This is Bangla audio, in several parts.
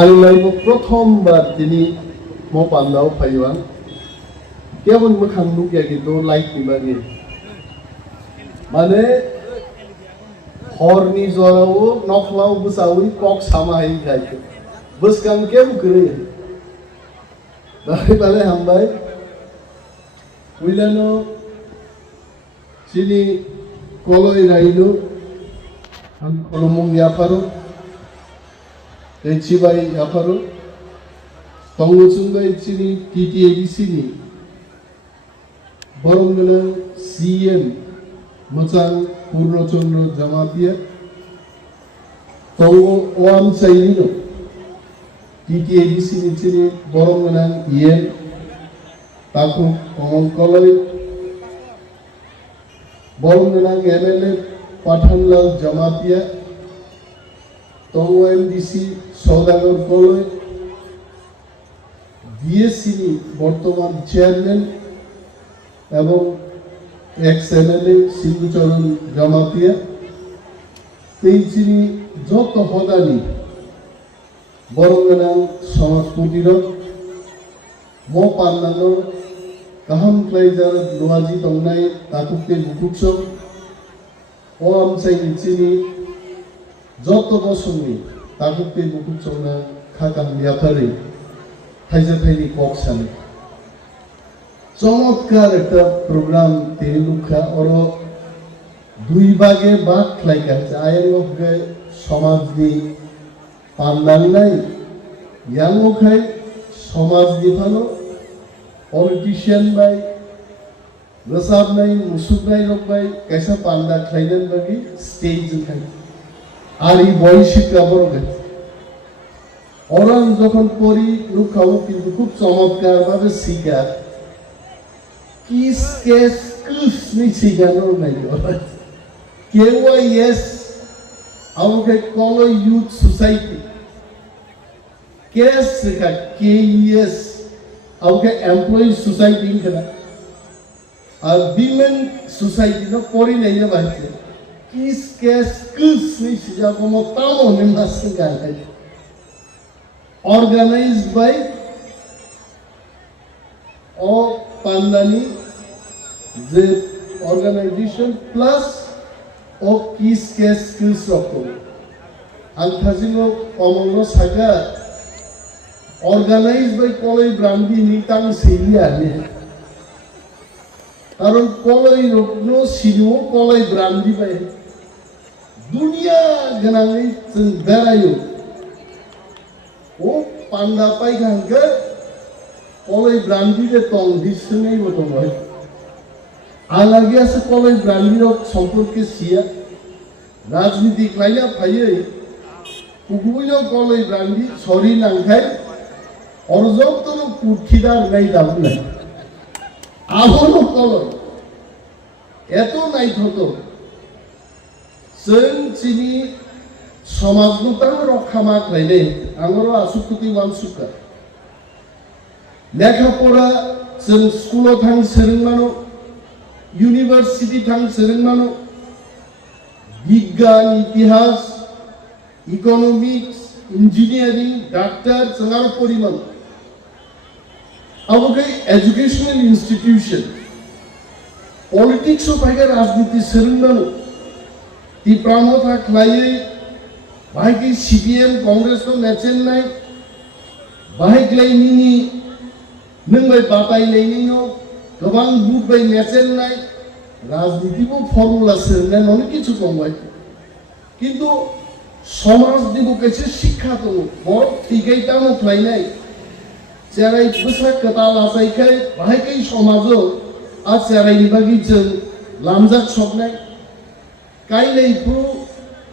आंनायबो प्रथमबार दिनै म पान्डाव फाइवां केवल मोखां नुगिया किन्तु लाइटनि बागै माने हरनि जराव नखलाव बुसावै कक सामाय गायखो बसकां केम करे दाय बाले हामबाय उइलानो सिनि कलय राइनो आं कलमं याफारो चिबाई याफारो तंगुसुंगाई चिनि TTABCनि बरंगना CM मोजां पूर्णचंद्र जमातिया तंगु ओआम साइनिनो TTABCनि चिनि बरंगना EN ताकु कमल कलय बरंगना MLA पाठानलाल जमातिया तंगु MDC सौदागर कलय DSC बर्तमान चेयरमैन एवं एक्स MLA सिंधुचरण जमातिया तेइचिनी जत हदानी बरंगना समाजपतिर म पान्नानो गाहाम क्लाइजार लुवाजी तंनाय ताकुके गुकुक्सो ओआम साइनिचिनी जत बसंनि ताकुके गुकुक्सोना खाकाम याफारि थाइजा थाइनि कक सानो चमत्कार একটা প্রোগ্রাম তিনি লুখা और দুই ভাগে ভাগ খাইছে আইনকে সমাজনি পান্নাংনাই ইয়াংখাই সমাজনি ভালো পলিটিশিয়ান বাই রসাবনাই মুসুকনাই রকবাই কেসা পান্ডা খাইলেন বাকি স্টেজ খাই আর এই বৈশিক আবর গেছে ওরাং যখন পড়ি লুখাও কিন্তু খুব চমৎকার ভাবে শিখা किस केस कुछ नहीं सीखना नहीं होता KYS आवके कॉलो यूथ सोसाइटी केस का KES आवके एम्प्लॉय सोसाइटी इनका और विमेन सोसाइटी ना पढ़ी नहीं है बात किस केस कुछ नहीं सीखा को मोटामो नहीं मस्त गाना organized by और पांडानी जे organization plus o kiss case skills roko anthajigo komongno saga organized by koloi brandi nitang seria ne karon koloi rokno sino koloi brandi bai dunia ganangai jeng berayo o panda pai gangga koloi brandi de tong disnei botong bai आलागे आसे कॉलेज ब्रांडी और संपर्क के सिया राजनीति क्लाइया फाये कुकुयो कॉलेज ब्रांडी सॉरी नंखाय और जब तो लोग पुठीदार नहीं दाबु नहीं आहोनो कॉलेज एतो नहीं थोतो जों चिनी समाजगुतां रक्षा मा क्लाइले आंगरो आसुकुति वानसुका लेखा पढ़ा जों स्कूलो थां सोलोंमानो यूनिवर्सिटी थांग सोलोंमानो विज्ञान इतिहास इकोनॉमिक्स इंजीनियरिंग डॉक्टर संगारो परिमाण अब के एजुकेशनल इंस्टीट्यूशन पॉलिटिक्स फाइगा राजनीति सोलोंमानो ती प्रामो था क्लाइए बाहाय के CPM कांग्रेस को मैचेन नाय बाहाय क्लाइनी नंगबाय बाताय लेनिनो गोबां बुट बाय मेसेन नाय राजनीतिबो फर्मुला सोलोंनाय नङा किछु दंबाय किन्तु समाजनिबो कायसे शिक्षा दङ बर थिगै तामो फ्लायनाय जेरै बोसा खोथा लासायखाय बाहायकै समाजो आ जेरैनि बागि जों लामजाक सबनाय कायनायखौ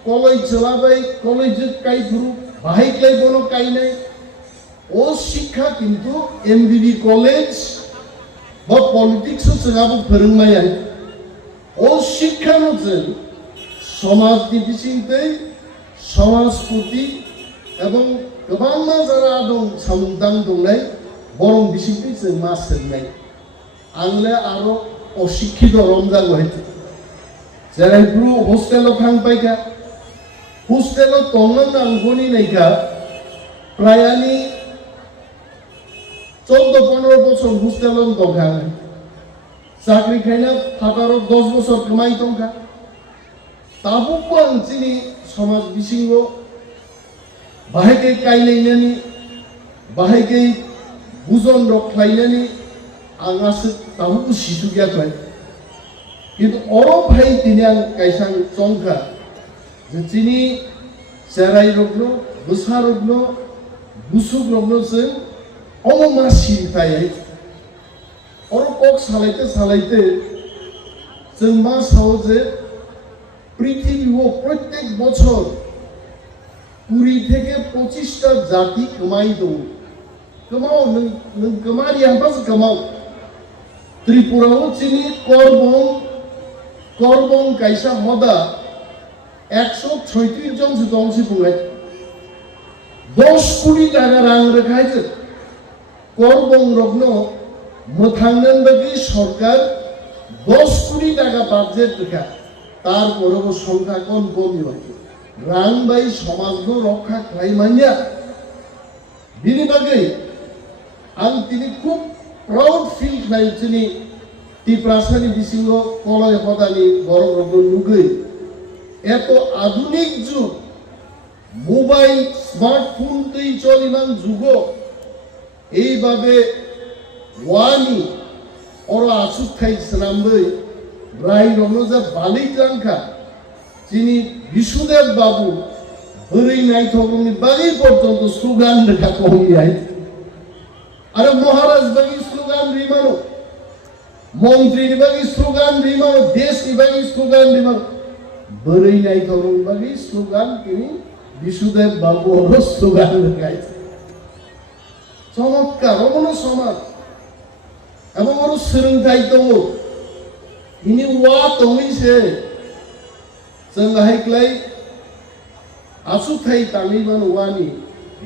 कलेज चलाबाय कलेज कायफोर बाहायख्लाय बनो कायनाय ओ शिक्षा किन्तु MBB कलेज बा पॉलिटिक्स जोंहाबो फोरोंनाय ओ शिक्षानो जों समाजनि बिथिंयै समाजपुति एवं गोबां मा जारा दं सामुदां दंनाय बरं बिथिंयै जों मा सोलोंनाय आंले आरो अशिक्षित रमजागो जेरै हस्टेलाव थांबायगा হোস্টেলত তংমান নাংগনি নাইকা প্রায়ানি 14-15 বছর হোস্টেলত দখা চাকরি খাইনা ফাটারত 10 বছর কামাই দখা তাবুকো आं चिनि समाज बिसिङाव बाहायके कायलायनानै बाहायके बुजन रख्लायनानै आं आसो ताबुको सिसु गैयाखै किन्तु अरो भाई दिनै आं कायसां चंखा जे चिनि सेराय रग्नो गोसा रग्नो गुसुक रग्नो जों अमो मा सिन्तायै अरो कक सालायते जों मा सावो जे পৃথিবীও প্রত্যেক বছর 20 থেকে 25টা জাতি কমাই দৌ কমাও নং কমারি হাবাস কমাও ত্রিপুরাও চিনি করবং কাইসা হদা 136 জন সুতংসি পুঙ্গাই 10 কোটি টাকা রাং রেখাইছে করবং রগ্ন মথাংনন বাকি সরকার 10 কোটি টাকা বাজেট রেখা তারপরেও সংখ্যা কমই হয় রাংবাই সমাজনো রক্ষা খাইমানিয়া বিনি বাগে आं তিনি খুব প্রাউড ফিল খাইছিনি টিপ্রাসানি বিসিঙ্গ কলয় হদানি বড় বড় লুগৈ এত আধুনিক যুগ মোবাইল স্মার্টফোন তৈ চলিমান যুগ এইভাবে ওয়ানি অর আসুক খাই স্নামবৈ রাই রমজা বালিক রাংখা যিনি বিশুদেব বাবু বরৈ নাইথগনি বাগি পর্যন্ত স্লোগান লেখা কমিয়াই আরে মহারাজ বাগি স্লোগান রিমানো মন্ত্রী বাগি স্লোগান রিমানো দেশ বাগি স্লোগান রিমানো বরৈ নাইথগনি বাগি স্লোগান তিনি বিশুদেব বাবু স্লোগান লেখাই চমৎকার অমন সমাজ এবং ওর সোलोंथाइ दङ ini wa tongi se senghaiklai asu thai tami man wani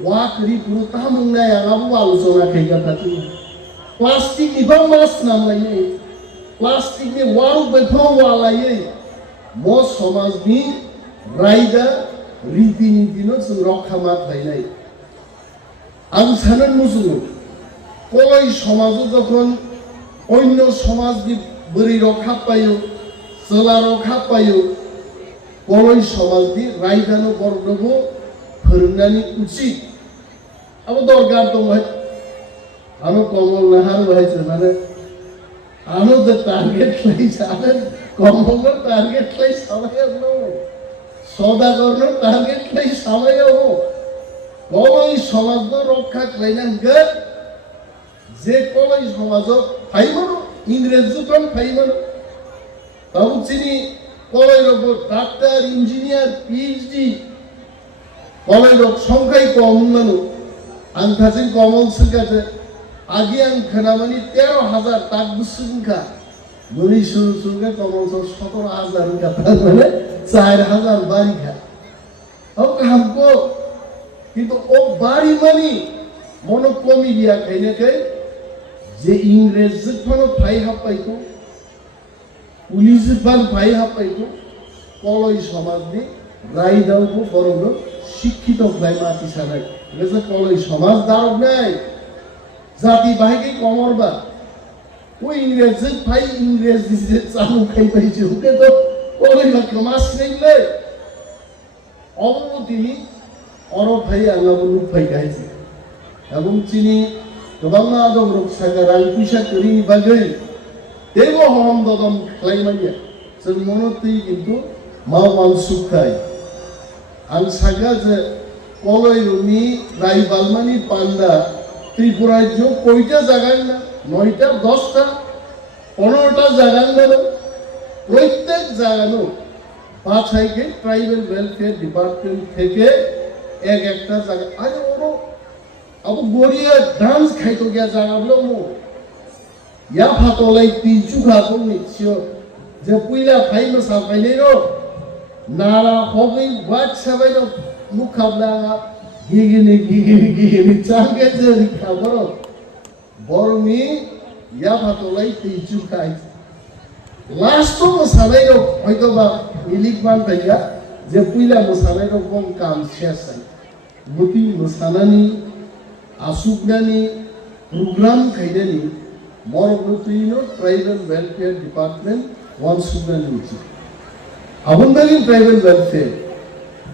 wa kri puru tamung na yang abu alusona khaiga thati plastic ni bang mas nam lai plastic ni waru betho wala ye mo samaj ni raida riti niti no sung rokha ma thainai ang sanan musu koloi samajo jokhon onno samaj ni বরি রক্ষা পাইও চলা রক্ষা পাইও কলই সমাজনি রায়দানো বর্ণবো ফোরংনানি উচিত আবো দরকার দङ আনো কমল নাহার হয়েছে মানে আনো যে টার্গেট লাইছে আনে কমল টার্গেট লাই সবাই আসলো সদাগর টার্গেট লাই সবাই হবো কলই সমাজ রক্ষা খাইনাঙ্গে যে কলই সমাজ ফাইবো ইংরেজ যুগন ফাইবন তাও চিনি কলের ওপর ডাক্তার ইঞ্জিনিয়ার পিএইচডি কলের সংখ্যাই কম নানো आं थासिं कमल सिकाते आगे आं खोनामानि 13,000 ताक बुसुंखा मुनि सुरुगा कमल 17,000 का माने 4,000 बारिखा अब हमको কিন্তু ও বাড়ি মানি মনো কমি দিয়া খাইনাকে যে ইংরেজ যখন ফাই হাপাইতো পুলিশ যখন ফাই হাপাইতো কলই সমাজ দি রাই দাওকো বরং শিক্ষিত ভাই মাতি সারাই এসে কলই সমাজ দারক নাই জাতি ভাইকে কমরবা ওই ইংরেজ ফাই ইংরেজ দিছে চালু খাই পাইছে ওকে তো কলই মাস নেইলে অবনতি অর ভাই আলাবো লুক ফাই গাইছে এবং চিনি गोबां आदब रक्षागा रां फैसा करिनि बागै देबो हम ददम खालायमानिया जों मनोतै किन्तु मावान सुखाय आं सागा जे कलयरुनि रायबालमानि पान्डा त्रिपुराज्य कयटा जागान ना 9টা 10টা 15টা जागान दङ प्रत्येक জায়গানো বাছাইকে ট্রাইবাল ওয়েলফেয়ার ডিপার্টমেন্ট থেকে এক একটা জায়গা আরে ওরো अब गोरिया डांस खाइतो गया जागाब्लो मो या फातोलाई तिजु खाको निछ्यो जे पुइला फाइमा साफाइनै रो नाला हबै वाट सबाइनो मुखाब्ला गिगिनि चांगे जरि खाबरो बरमी या फातोलाई तिजु खाइ लास्टो मसालै रो हयतोबा इलिक बान थाइगा जे पुइला मोसानाय रकम काम शेषाय बुति मोसानानि आसुकनानि प्रोग्राम खायनानि मरबुतिनो ट्राइबल वेलफेयर डिपार्टमेंट वन सुगनानि उचित आबुंदारि ट्राइबल वेलफेयर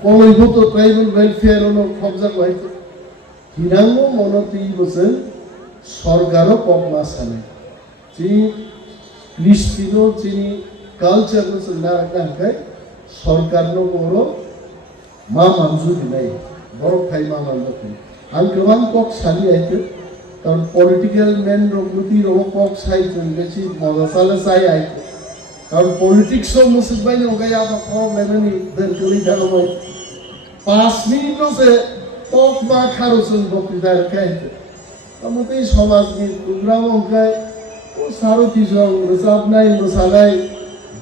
कलयबोतो ट्राइबल वेलफेयर नो खबजा लायते हिरांगो मनति बोसन सरकारो पकमा साने जी लिस्टिनो चिनी कालचार नो सना गांखाय सरकार नो बरो मा मानजु दिनाय बरो थाइ मा मानजु आं गोबां पक सानि आइते कारण पॉलिटिकल मैन रोगुती रो पक साइ जों बेसि मजासाले साइ आइते कारण पॉलिटिक्स सो मुसबाय ने गया बा प्रॉब्लेम नि दोनखोलै दानो 5 मिनिट से पक मा खारो जों बक्तिदार खाइते तमते समाजनि प्रोग्राम अंकाय ओ सारथि जों रोजाबनाय मोसानाय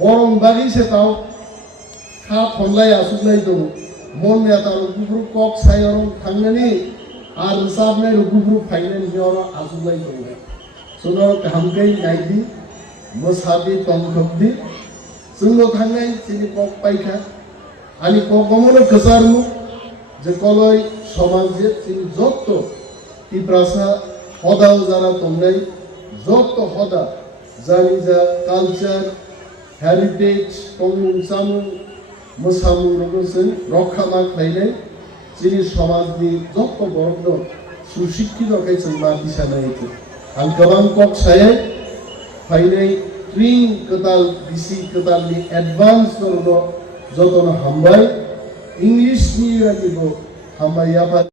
बरं बागि सेताव खा थनलाय आसुगनाय दं मन यातार गुब्रु कक सायरं थांनानि आर रोजाबनाय गुब्रु फाइनाय जर आसुगनाय दं सुनो हामकै नायदि मोसादि तंखबदि जोंनो थांनाय जिनि कक पाइखा आनि ककमनो गोसारमु जे कलय समाजे जिनि जत्त तिप्रासा हदाव जारा तंनाय जत्त हदा जानि जा कालचार हेरिटेज तंगुं सामु मोसामु रगोसों रक्षा मा खायनाय जिनि समाजनि जत्त बरक सुशिक्षित खायसों मा दिसानायखो आं गोबां कक सायै फाइनाय ट्रिं कदाल बिसि कदालनि एडभान्स दरनो जतन हामबाय इंलिश नि यादिबो हामबाय याबा